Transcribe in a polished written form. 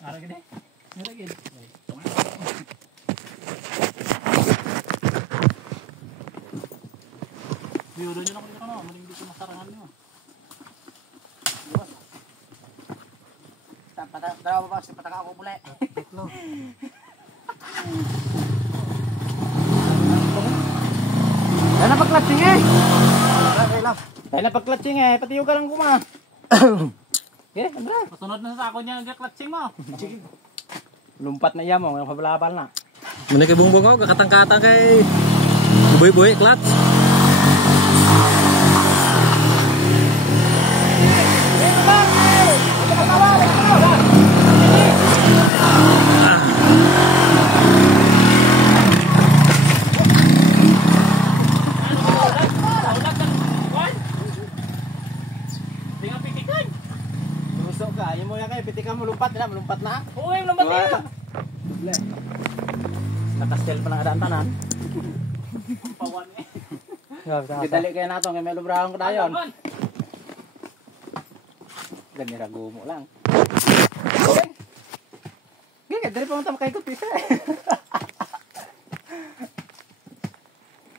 Ara gini. Ara gini. Biro nyo na kung ano, maling dito masarangan nyo. Dalawa ba kasi pataka ako muli. Tatlo. Dahil na pag-clutching eh. Dahil na pag-clutching eh, pati yung galang kuma. Okay, Andra. Masunod na sa ako niya ang clutching mo. Lumpat na iya mo, yung pabalabal na. Muna kay bungbong ko, kakatang-katang kay buboy-boy, clutch. Lusok ka, yung mo yan kayo, pitikan mo, lumpat na. Uy, lumbat na. Nakastel pa ng adantanan. Pawan eh. Didali kayo na ito, may lubrahang ko na yun. Ganira gumo lang. Okay, dali pa mo tayo makikot pisa eh.